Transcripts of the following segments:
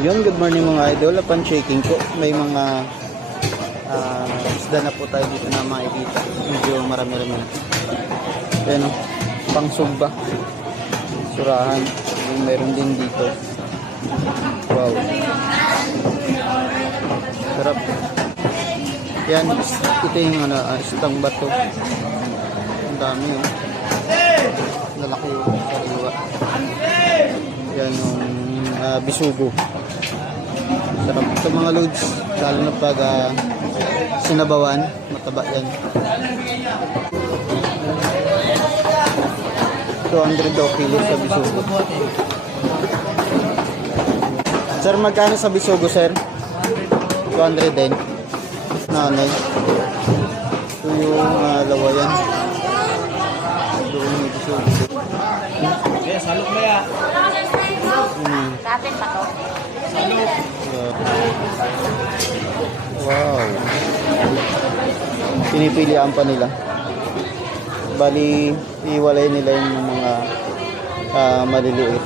Yun, good morning mga idol. Upon checking po, may mga isda na po tayo dito na makikita. Medyo marami-rami na. Yan o, pang sugba. Surahan. Yung mayroon din dito. Wow. Sarap. Yan, ito yung isdang bato. Ang dami o. Lalaki yung sariwa. Yan yung bisugo. Sarap ito mga loads, lalo na pag sinabawan, mataba yan. 200 daw kilo sa bisugo. Sir, magkano sa bisugo, sir? 200 din. Nanay. Ito yung lawayan. Doon yung bisugo. Yes, salok mo ya. Kapit pa to. Wow. Pinipilian pa nila. Bali, iwalay nila yung mga maliliit.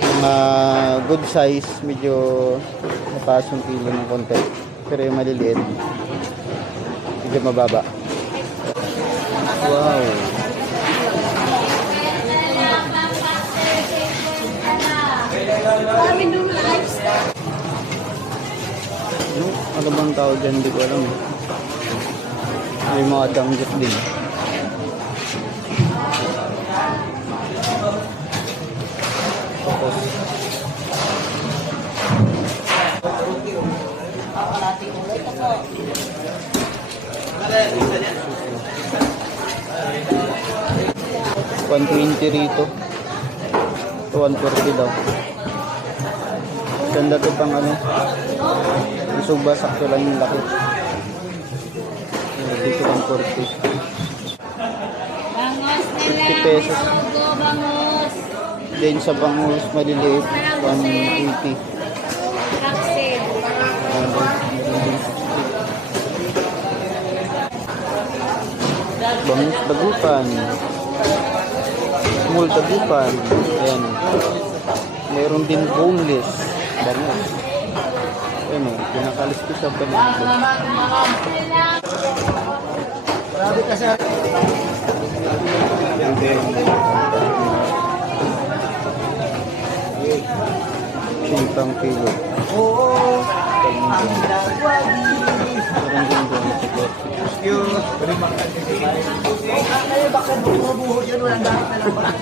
Mga good size, medyo mataas yung kilo ng konti. Pero yung maliliit, medyo mababa. Wow. Ano bang tawag dyan? Hindi ko alam eh. May mga danggit din. Tapos 120 rito. 140 daw. Ganda to pang ano. Sugba, sakto lang yung laki. Dito lang 40. Bangos 50 pesos. Bangos. Then sa bangus maliliit, 180. Kaksin. Bangus dagupan. Small dagupan. Ayan. Meron din boneless. Bangus. Ayan o, pinakalis ko sa bangus. Grabe ka sir. Sintang kilo. Oo. Meron din boneless. Excuse. Bakit buho-buho dyan? Walang dahil na lang.